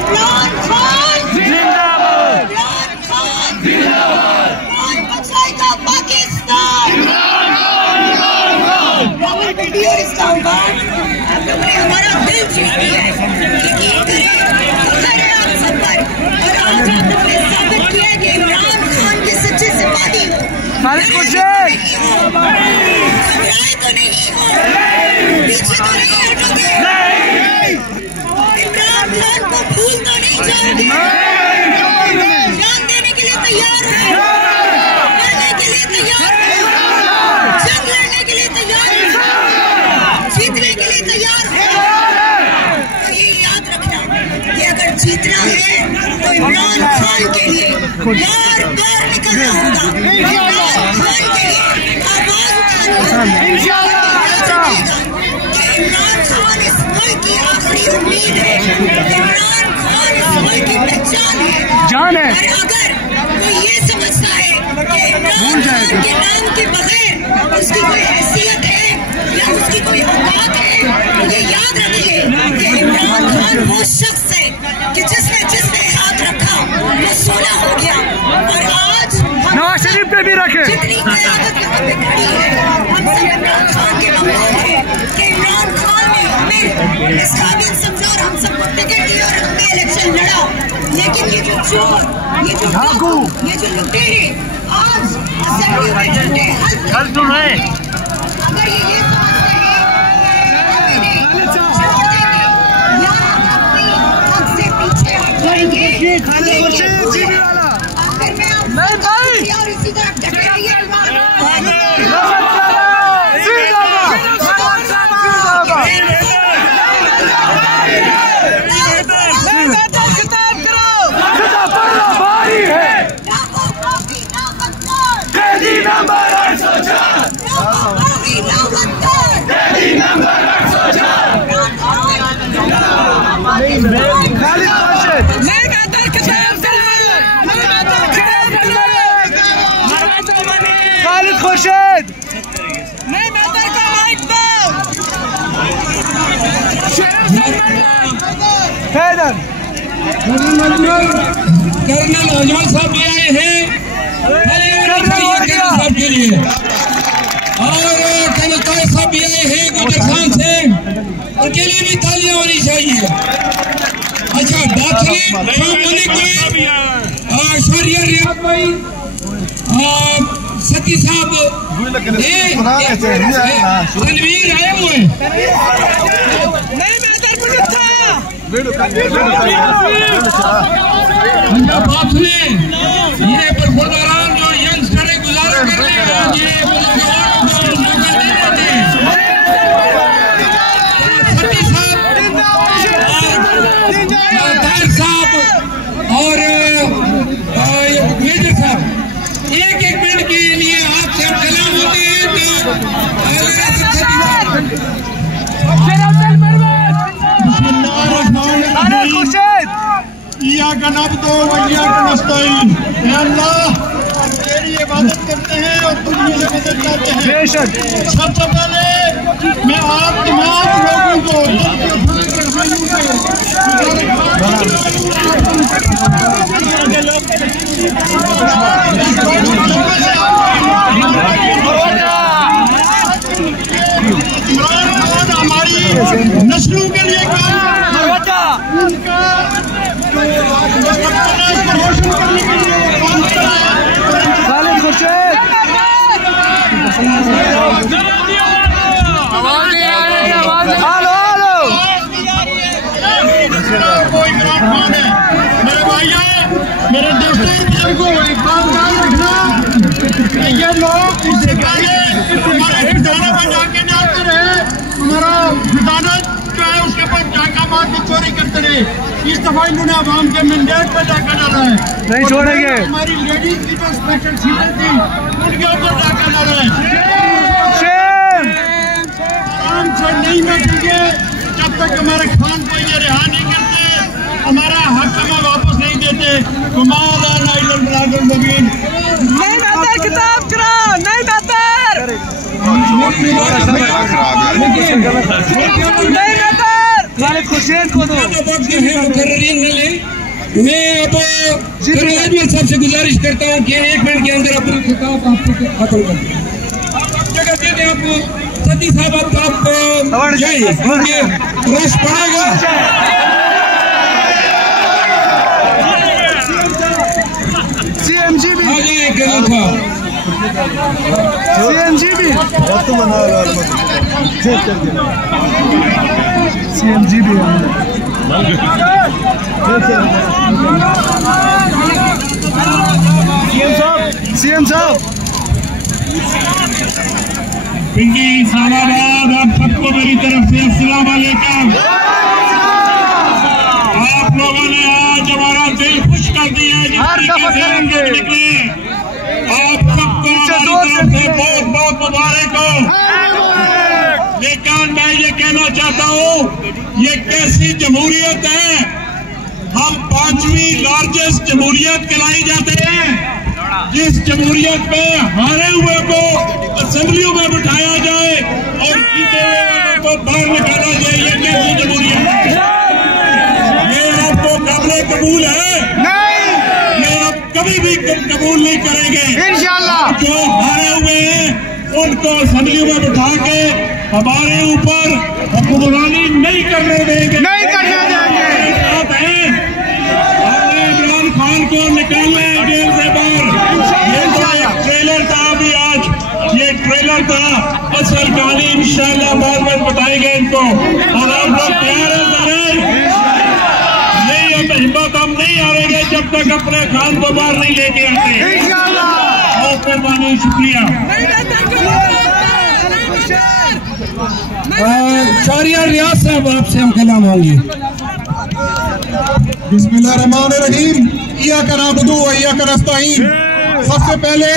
इमरान खान जिंदाबाद, इमरान खान जिंदाबाद, कौन बचाएगा पाकिस्तान? राहुल वीडियो इस्लामाबाद, आप लोगों ने हमारा दिल जीत लिया है। यकीन करें, फख्र है आप सब पर। और आज आप लोगों ने साबित किया है कि इमरान खान के सच्चे सिपाही हो। घबराए तो नहीं हो, पीछे तो नहीं हटोगे, इमरान खान को भूल तो नहीं जाओगे, जान देने के लिए तैयार हो, लड़ने के लिए तैयार हो, जंग लड़ने के लिए तैयार हो, जीतने के लिए तैयार हो। तो ये याद रखना कि अगर जीतना है तो इमरान खान के लिए बार बार निकलना होगा, इमरान खान के लिए आवाज उठानी होगी। इमरान खान इस मुल्क की आखिरी उम्मीद है, इमरान खान इस मुल्क की पहचान है, जान है। और अगर कोई ये समझता है कि इमरान खान के नाम के बगैर उसकी कोई हैसियत है या उसकी कोई औकात है, तो ये याद रखिए कि इमरान खान वो शख्स है कि जिसने हाथ रखा वो सोना हो गया। और आज नवाज शरीफ पे भी रखे, जितनी क़यादत यहाँ पे खड़ी है, हम सब इमरान खान के ममनून हैं कि इमरान खान ने हमें इस काबिल समझा और हम सबको टिकट दिया और हमने इलेक्शन लड़ा। लेकिन ये जो चोर, ये जो डाकू, ये जो लुटेरे आज असेंबली में झूठे हल तुम है, अगर ये समझते हैं छोड़ देंगे या अपनी हक से पीछे हट जाएंगे, आखिर में और इसी तरफ ढके रहिए। खालिद खुर्शीद नहीं बेहतर का माइक दो। हैदर कर्नल अजमल साहब भी आए हैं साहब के लिए, और कर्नल ताहिर साहब भी आए हैं गुजर खान से, उनके लिए भी तालियां होनी चाहिए। अच्छा दाखिले मलिक शहरिया रियाद भाई, सती साहब तनवीर आए हुए नहीं ये बरखुरदारान जो यंगस्टर गुजारा कर रहे हैं, ये सती साहब ताहिर साहब और मेजर साहब एक मिनट के लिए आपसे हम कलाम होते हैं। तेरी इबादत करते हैं और तुझे से मदद चाहते हैं। सबसे पहले मैं आप तमाम लोगों को हमारी नस्लों के लिए काम उनका रोशन करने के लिए काम कर रहा है। खालिद खुर्शीद कोई इमरान खान है मेरे भाइयों, मेरे दोस्तों, को खानदान रखना कि ये लोग इससे पहले हमारे खजाना पर जाके नहीं आते रहे, हमारा खजाना जो है उसके ऊपर जाका मार के चोरी करते रहे। इस दफा इन्होंने आवाम के मैंडेट पर जाकर डाला है, नहीं छोड़ेंगे। हमारी लेडीज की जो स्पेशल सीटें थी उनके ऊपर जाकर डाला है। आराम से नहीं बैठेंगे जब तक हमारे खान को ये रिहा नहीं करते, हमारा हक हमें वापस नहीं देते। नहीं बेहतर किताब करो, नहीं बेहतर, नहीं बेहतर। खालिद खुर्शीद को दो। वक्त जो है मुकर्रीन मिले। मैं अब अजमल साहब से गुजारिश करता हूँ कि 1 मिनट के अंदर अपनी खिताब आपको खत्म कर दें। जगह दे दें आपको सती साहब, आप जाइए, क्योंकि रश पड़ेगा। CMG भी आ जाए गजल साहब, CMG भी CMG भी CM साहब पिंकी इस्लामाबाद, आप सबको मेरी तरफ से अस्सलाम वालेकुम। आप लोगों ने आज हमारा दिल खुश कर दिया जिस तरीके से हम लोग निकले। आप सबको हमारी तरफ से बहुत बहुत मुबारक हो। लेकिन मैं ये कहना चाहता हूँ, ये कैसी जमहूरियत है? हम 5वीं लार्जेस्ट जमहूरियत कहलाई जाते हैं, जिस जमहूरियत में हारे हुए को असेंबलियों में बिठाया जाए और जीते हुए वालों को बाहर निकाला जाए। ये कैसी जमहूरियत है? ये आपको काबिल कबूल है? ये आप कभी भी कबूल नहीं करेंगे। इंशाल्लाह जो हारे हुए हैं उनको असेंबलियों में बिठा के हमारे ऊपर हुक्मरानी नहीं करने देंगे, नहीं करने देंगे। हमने इमरान खान को निकालना है जेल से बाहर। ये तो एक ट्रेलर था, अभी आज ये ट्रेलर था, असल कहानी इंशाल्लाह बाद में बताएंगे इनको। और आप लोग तैयार हैं? नहीं, हिम्मत हम नहीं हारेंगे जब तक अपने खान को बाहर नहीं लेके आते। बहुत मेहरबानी, शुक्रिया। शारिया रियाज साहब, आपसे हम कलाम होंगे। बिस्मिल्लाहिर्रहमानिर्रहीम, इय्याका नअबुदु व इय्याका नस्तईन। सबसे पहले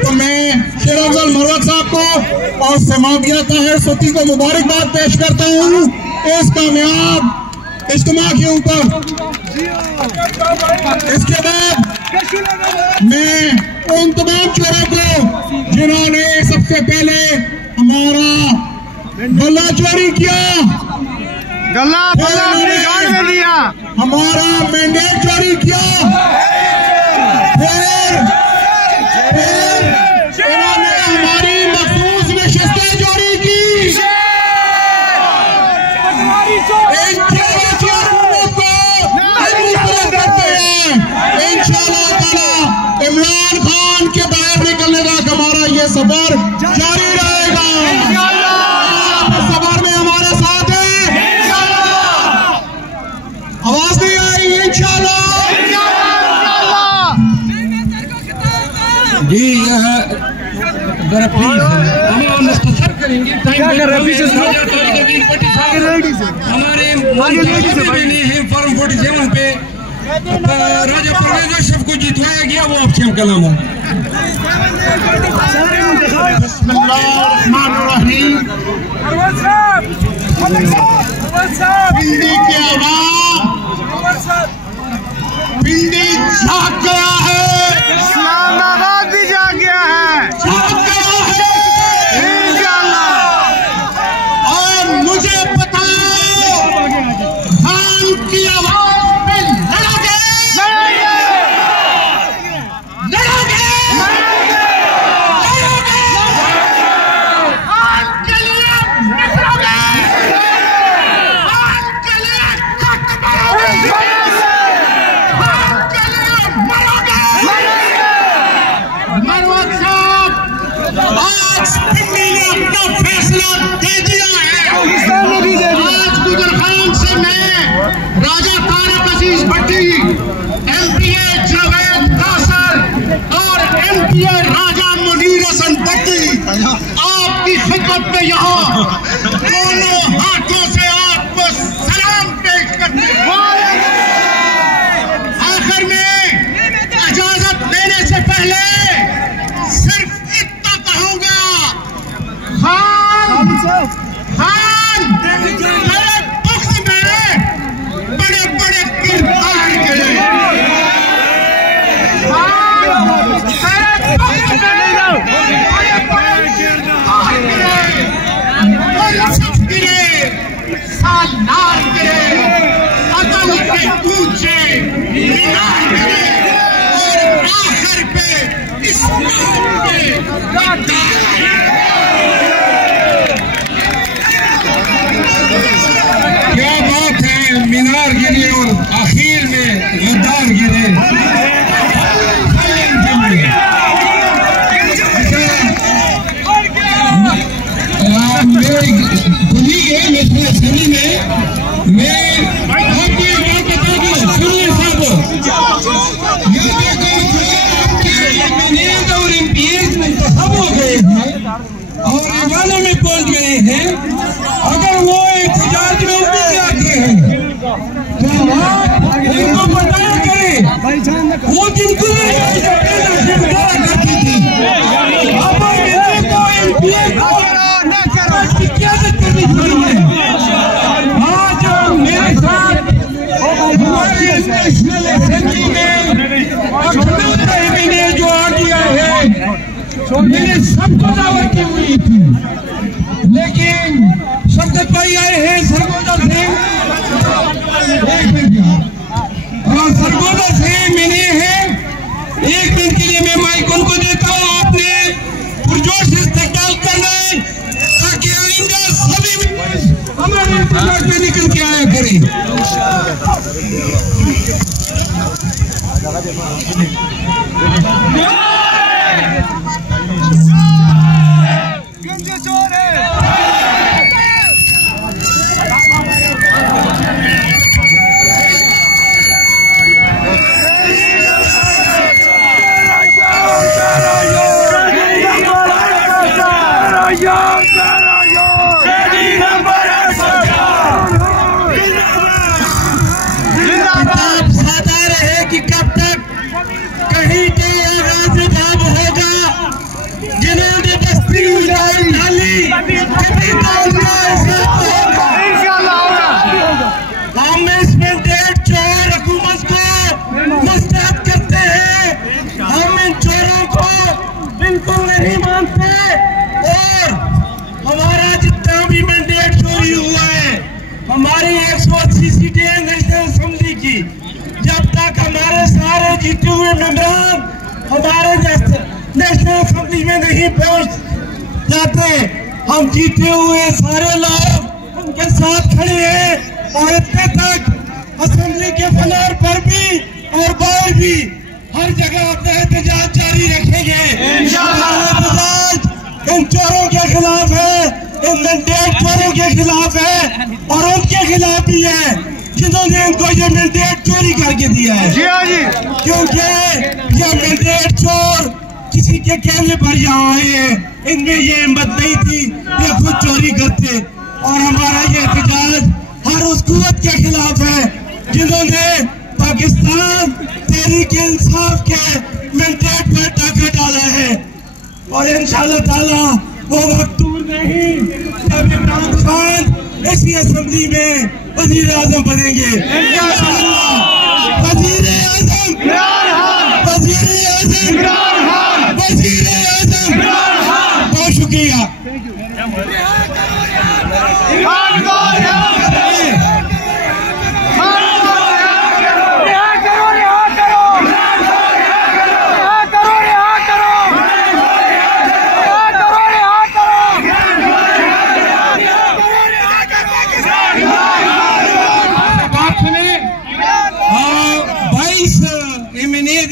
तो मैं शेर अफजल मरवत साहब को और समाबिया ताहिर सती को मुबारकबाद पेश करता हूँ इस कामयाब इज्तिमा के ऊपर। इसके बाद मैं उन तमाम चोरों को जिन्होंने सबसे पहले हमारा गला चोरी किया, गला अपनी गाड़ में लिया, हमारा मैंडेट चोरी किया, फिर इन्होंने हमारी मखसूस नशिस्तें चोरी की। इंशाअल्लाह ताला इमरान खान के बाहर निकलने तक हमारा ये सफर जारी रहेगा। सफर में हमारे साथ है। आवाज नहीं आई? इंशाअल्लाह जी, जरा प्लीज हम मुख्तसर करेंगे। क्या कर रहे हैं? पीछे से हमारे हैं फॉर्म 47 पे राजा परवेज अशरफ को जितवाया गया, वो आपसे हम कलाम हो। बिस्मिल्लाहिर्रहमानिर्रहीम। पिंडी की आवाज़, पिंडी जाग गया है, इस्लामाबाद भी जाग गया है, जाग गया है इंशाअल्लाह। और मुझे बताओ, खान की आवाज पे लड़ोगे? लड़ोगे? खान के लिए निकलोगे? खान के लिए कट मरोगे? खान के लिए मरोगे? मरवत साहब, आज पिंडी ने अपना फैसला दे दिया है। आज गुजर खान से मैं राजा के ऊंचे मीनार बने और आखिर पे इस्लाम के क्या बात है, मीनार गिरे और आखिर में गद्दार गिरे। मैं आपको एक बात बता दूं, सुनिए साहब, मैनेज और एमपीएस मुंतखब हो गए हैं और ऐवानों में पहुंच गए हैं। अगर वो एहतजाज में भी जाते हैं तो आप उनको बताया करें वो दिन गुजरे करती थी। अब को एमपीएस की क्यादत करनी चाहिए। आज मेरे साथ हमारे नेशनल असेंबली में अख्तर ने जो आ गया है, मैंने सबको दावत की हुई थी, लेकिन शौकत भाई आए हैं सरगोदा से, और सरगोदा से मैंने है। एक मिनट के लिए मैं माइक उनको देता हूँ। आपने पुरजोर से इस्तेमाल करना है ताकि आइंदा सभी हमारे इंतजार में निकल के आया करें। हम इसमें डेढ़ चोर हुकूमत को मुस्तैद करते हैं। हम इन चोरों को बिल्कुल नहीं मानते और हमारा जितना भी मैंडेट चोरी हुआ है, हमारी 180 सीटें नेशनल असेंबली की, जब तक हमारे सारे जीते हुए मेंबरान हमारे नेशनल असेंबली में नहीं पहुंच जाते, हम जीते हुए सारे लोग उनके साथ खड़े हैं और इतने तक असेंबली के फ्लोर पर भी और बाहर भी हर जगह अपना एहतजाज जारी रखेंगे। एहतजाज इन चोरों के खिलाफ है, इन मैंडेट चोरों के खिलाफ है और उनके खिलाफ भी है जिन्होंने इनको ये मैंडेट चोरी करके दिया है। क्योंकि ये मैंडेट चोर किसी के कहने पर यहाँ आए हैं, इनमें ये हिम्मत नहीं थी, ये खुद चोरी करते। और हमारा ये एहतजाज हर उस कुव्वत के खिलाफ है जिन्होंने पाकिस्तान तहरीक इंसाफ के मैंडेट पर डाका डाला है। और इंशाअल्लाह ताला वो वक्त दूर नहीं जब इमरान खान इसी असेंबली में वजीर आजम बनेंगे। इंशाअल्लाह वजीर आजम, वजीर आजम, वजीर आजम। बहुत शुक्रिया।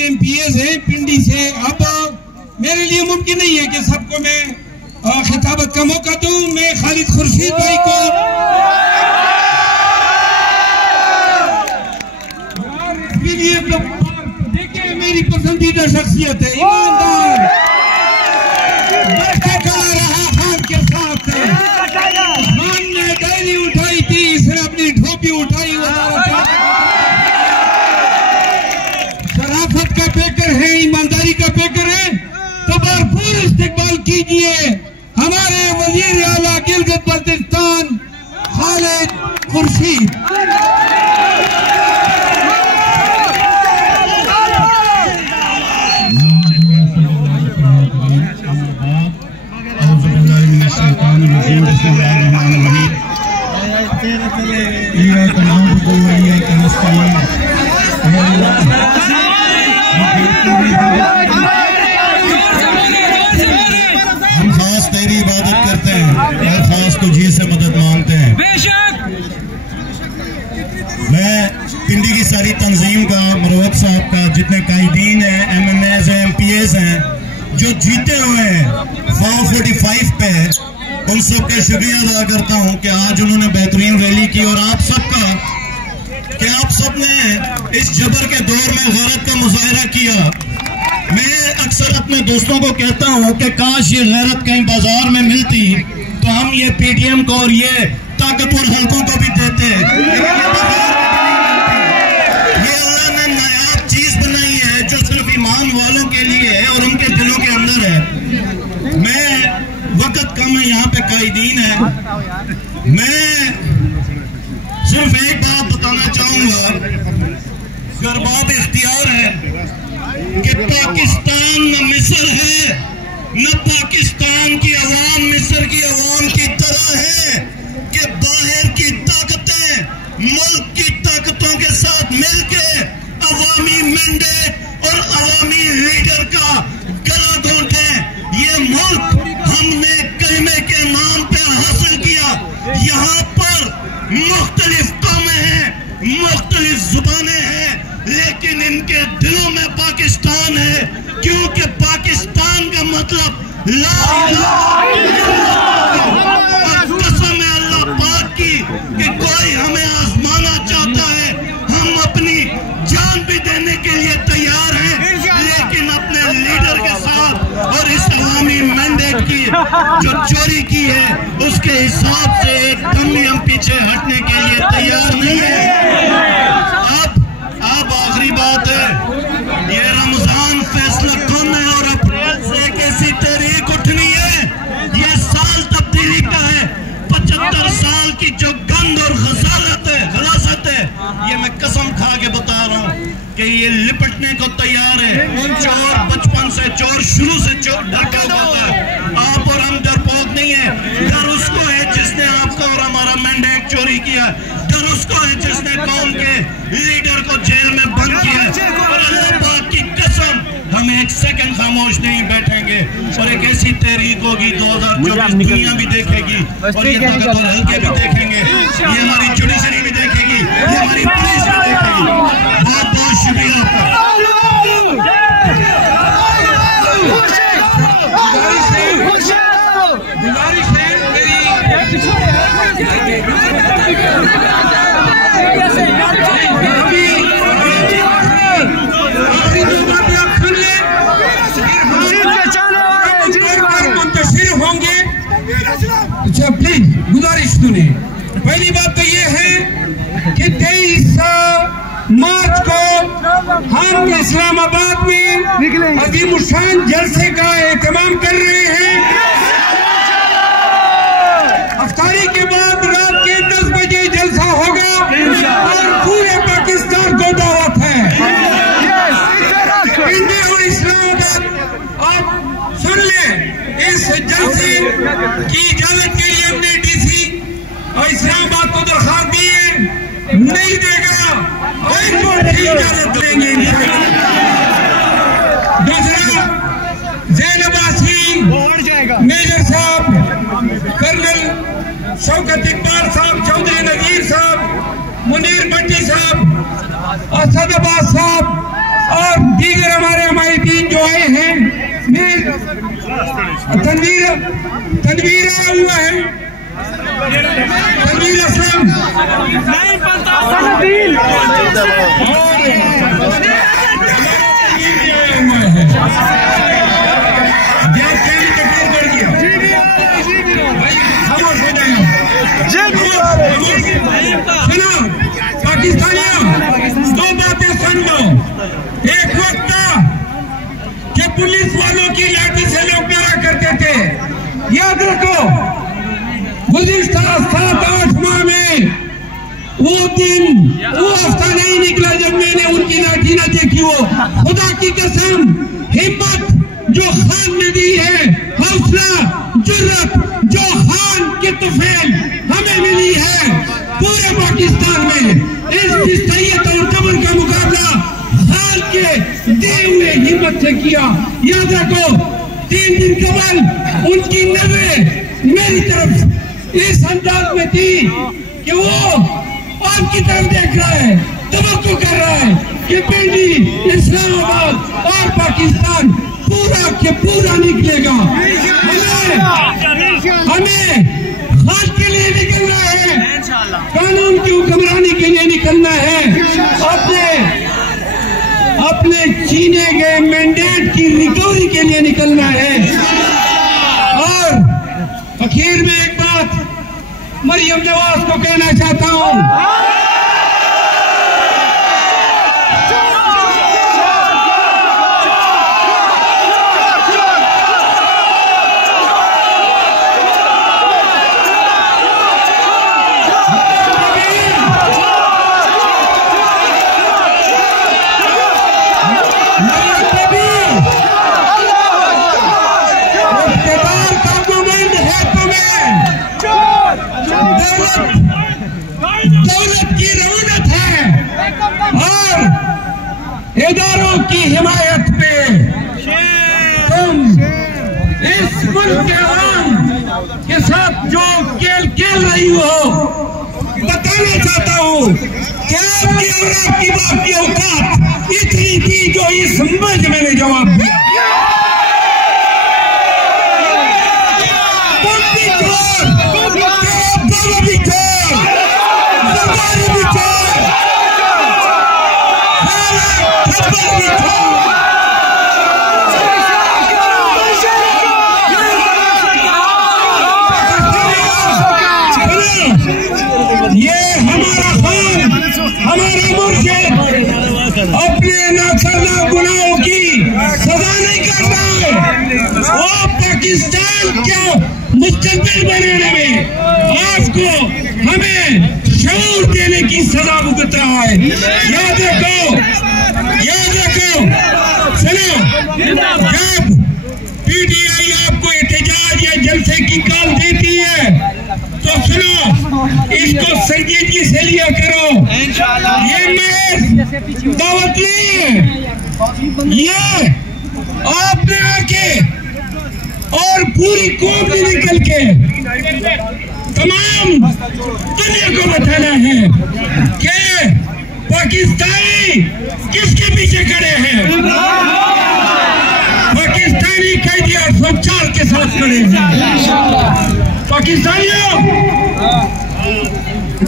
एमपीएस है पिंडी से। अब मेरे लिए मुमकिन नहीं है कि सबको मैं खिताबत का मौका दूं। मैं खालिद खुर्शीद भाई को देखिए, मेरी पसंदीदा शख्सियत है, ईमानदार, रहा खान के साथ है। खान ने डायरी उठाई थी, इसने अपनी टोपी उठाई, शराफत का पेकर है, ईमानदारी का पेकर है, तो भरपूर इस्तेमाल कीजिए हमारे वजीर आला गिलगित बल्तिस्तान खालिद खुर्शीद। ये तमाम हम खास तेरी इबादत करते हैं और खास तुझे से मदद मांगते हैं। मैं पिंडी की सारी तंजीम का, मरवत साहब का, जितने कायदीन हैं, MNAs हैं, MPAs हैं जो जीते हुए हैं 445 पे, उन सबका शुक्रिया अदा करता हूं कि आज उन्होंने बेहतरीन रैली की और आप सबका कि आप सबने इस जबर के दौर में गैरत का मुजाहरा किया। मैं अक्सर अपने दोस्तों को कहता हूं कि काश ये गैरत कहीं बाजार में मिलती तो हम ये PTM को और ये ताकतवर हल्कों को भी देते। ये अल्लाह ने नायाब चीज बनाई है जो सिर्फ ईमान वालों के लिए है और उनके दिलों के अंदर है। मैं वक्त कम है, यहाँ पे कायदीन है, मैं सिर्फ एक बात बताना चाहूंगा, गरबाब इख्तियार है कि पाकिस्तान न मिस्र है, न पाकिस्तान की अवाम मिस्र की अवाम की तरह है कि बाहर की ताकतें मुल्क की ताकतों के साथ मिलके अवामी मैंडेट और अवामी लीडर का गला घोंटे। ये मुल्क हमने कलमे के नाम पे हासिल किया। यहाँ पर मुख्तलिफ कौमें हैं, मुख्तलिफ जुबानें हैं, लेकिन इनके दिलों में पाकिस्तान है, क्योंकि पाकिस्तान का मतलब ला इलाहा इल्लल्लाह। कसम है अल्लाह पाक की कि कोई हमें आजमाना चाहता है, हम अपनी जान भी देने के लिए तैयार हैं, लेकिन अपने लीडर के साथ और इस अवामी मैंडेट की जो चोरी की है उसके हिसाब से एकदम भी हम पीछे हटने के लिए तैयार नहीं है। अब आखिरी बात है, ये रमजान फैसला कौन है और अप्रैल से कैसी तारीख उठनी है। ये साल तब्दीली का है, 75 साल की जो गंद और गलासत है, ये मैं कसम खा के बता रहा हूँ कि ये लिपटने को तैयार है। चोर बचपन से, चोर शुरू से चोर डरता होता है। आप और हम डरपोक नहीं है। डर उसको है जिसने आपका और हमारा मैंडेट चोरी किया, डर उसको है जिसने कौम के लीडर को जेल में बंद किया। और अल्लाह पाक की कसम हम एक सेकंड खामोश नहीं बैठेंगे और एक ऐसी तहरीक होगी 2024 दुनिया भी देखेगी और ये ताकतवर हल्के भी देखेंगे, ये हमारी जुडिशरी भी देखेगी, ये हमारी पुलिस भी देखेगी। बहुत बहुत शुक्रिया आपका। अच्छा प्लीज गुजारिश सुने। पहली बात तो ये है कि 23 मार्च को हम इस्लामाबाद में अजीमुशान जलसे का एहतमाम कर रहे हैं। अफ्तारी के बाद रात के 10 बजे जलसा होगा और पूरे पाकिस्तान को दावत है। पिंडी और इस्लामाबाद आप सुन लें, इस जलसे की इजाजत के लिए हमने DC और इस्लामाबाद को दरखास्त दी है, नहीं देगा और इजाजत लेंगे। दूसरा, ज़ैनबासी मेजर साहब, कर्नल शौकत इकबाल साहब, चौधरी नजीर साहब, मुनीर भट्टी साहब, असद अब्बास साहब और दीगर हमारे माहिदीन जो आए हैं। तनवीर आया हुआ है, तनवीर असलम पाकिस्तानियों, दो बातें सुन लो। एक वक्त था कि पुलिस वालों की लाठी से लोग डरा करते थे। याद रखो, गुज़िश्ता 7-8 माह में वो दिन, वो हफ्ता नहीं निकला जब मैंने उनकी लाठी न देखी हो। खुदा की कसम, हिम्मत जो खान ने दी है, हौसला, जुर्रत जो खान के तुफैल हमें मिली है पूरे पाकिस्तान में, इस सैयद डरते हुए हिम्मत से किया। याद रखो 3 दिन कबल उनकी नजरें मेरी तरफ इस अंदाज में थी कि वो आपकी तरफ देख रहा है, तवक्को कर रहा है कि पिंडी, इस्लामाबाद और पाकिस्तान पूरा के पूरा निकलेगा। हमें खाद के लिए निकलना है, कानून की हुक्मरानी के लिए निकलना है, अपने छीने गए मैंडेट की रिकवरी के लिए निकलना है। और आखिर में एक बात मरियम नवाज को कहना चाहता हूं, दौलत की रवानत है और इदारों की हिमायत पे तुम इस मुल्क के आवाम के साथ जो खेल खेल रही हो, बताना चाहता हूँ कि आपकी और आपकी बाप की औकात इतनी थी जो इस मंच में मैंने जवाब दिया। ये हमारा खान, हमारा मुर्शिद अपने नाकर्दा गुनाहों की सजा नहीं करता है, वो पाकिस्तान को मुस्तकबिल बनाने में आपको हमें शऊर देने की सजा भुगत रहा है। याद रखो सुनो, जब पीटीआई आपको एहतजाज या जलसे की कॉल देती है तो सुनो, इसको संजीदगी से लिया करो। ये मैं दावत नहीं है, ये आपने आके और पूरी कौम में निकल के तमाम दुनिया को बताना है कि पाकिस्तानी किसके पीछे खड़े हैं। पाकिस्तानी कैदी 804 के साथ खड़े हैं। पाकिस्तानियों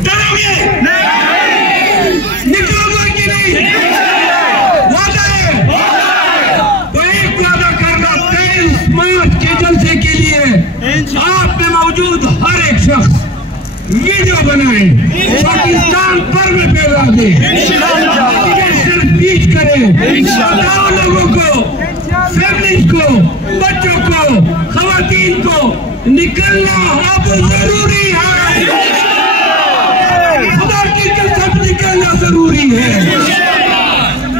डरोगे निकलोगे कि नहीं? वादा है तो एक वादा करना, 23 मार्च के जलसे के लिए आप में मौजूद हर एक शख्स वीडियो बनाए, पाकिस्तान पर में फैला दे, स्पीच करे, बताओ लोगों को, फैमिलीज को, बच्चों को, खवातीन को निकलना अब जरूरी है। खुदा की कसम निकलना जरूरी है।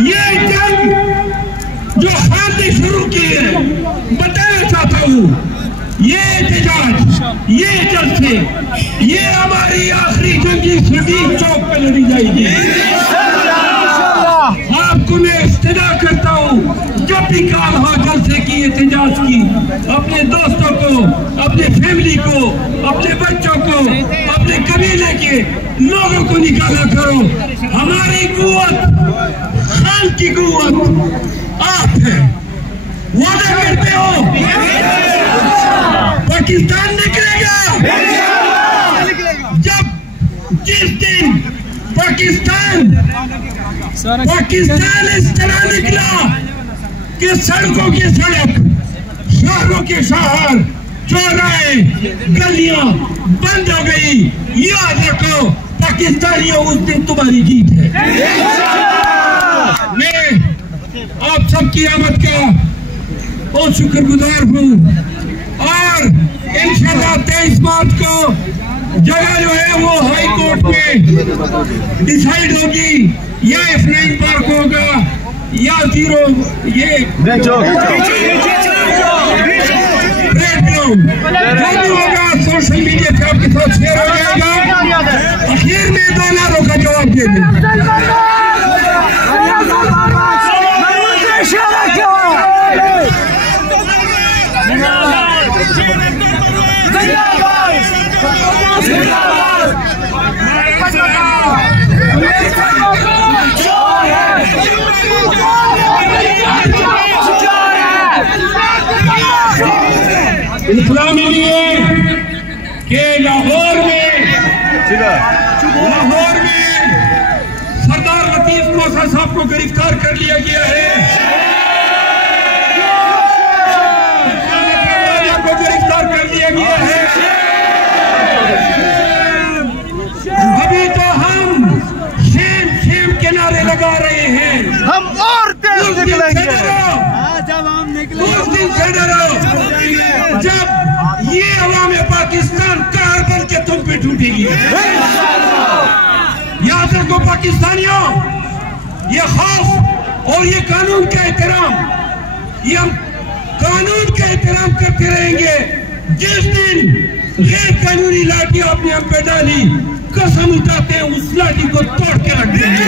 ये जंग जो खान ने शुरू की है, बताना चाहता हूँ, ये एहतजाज, ये जलसे, ये हमारी आखिरी जंगी शदीद चौक पे लड़ी जाएगी। आपको मैं इस्तदा करता हूँ, जब भी कॉल हो जलसे की, एहतजाज की, अपने दोस्तों को, अपने फैमिली को, अपने बच्चों को, अपने कबीले के लोगों को निकाला करो। हमारी कुव्वत, खान की कुव्वत आप है। वादा करते हो पाकिस्तान निकलेगा। जिस दिन पाकिस्तान इस तरह निकला कि सड़कों की सड़क, शहरों के शहर, चौराहे, गलियां बंद हो गई, याद रखो पाकिस्तानियों उस दिन तुम्हारी जीत है। मैं आप सबकी आमद का बहुत शुक्रगुजार हूँ और इंशाअल्लाह 23 मार्च को जगह जो है वो हाई कोर्ट में डिसाइड होगी, या F9 पार्क होगा या 0 ये ब्रेक ग्राउंड होगा। सोशल मीडिया पे आपके साथ शेयर हो जाएगा। आखिर में 2 नारों का जवाब दे दें। इत्तला मिली है कि लाहौर में सरदार लतीफ मौसा साहब को गिरफ्तार कर लिया गया है। अभी तो हम शेम के नारे लगा रहे हैं, हम और तेज निकलेंगे। उस दिन से डरो जब ये अवाम पाकिस्तान कार बन के तुम पे टूटेगी। याद रखो पाकिस्तानियों, ये खौफ और ये कानून का एहतराम, ये हम कानून का एहतराम करते रहेंगे। जिस दिन गैर कानूनी लाठी आपने हम पे डाली, कसम उठाते हैं उस लाठी को तोड़ के रख देंगे।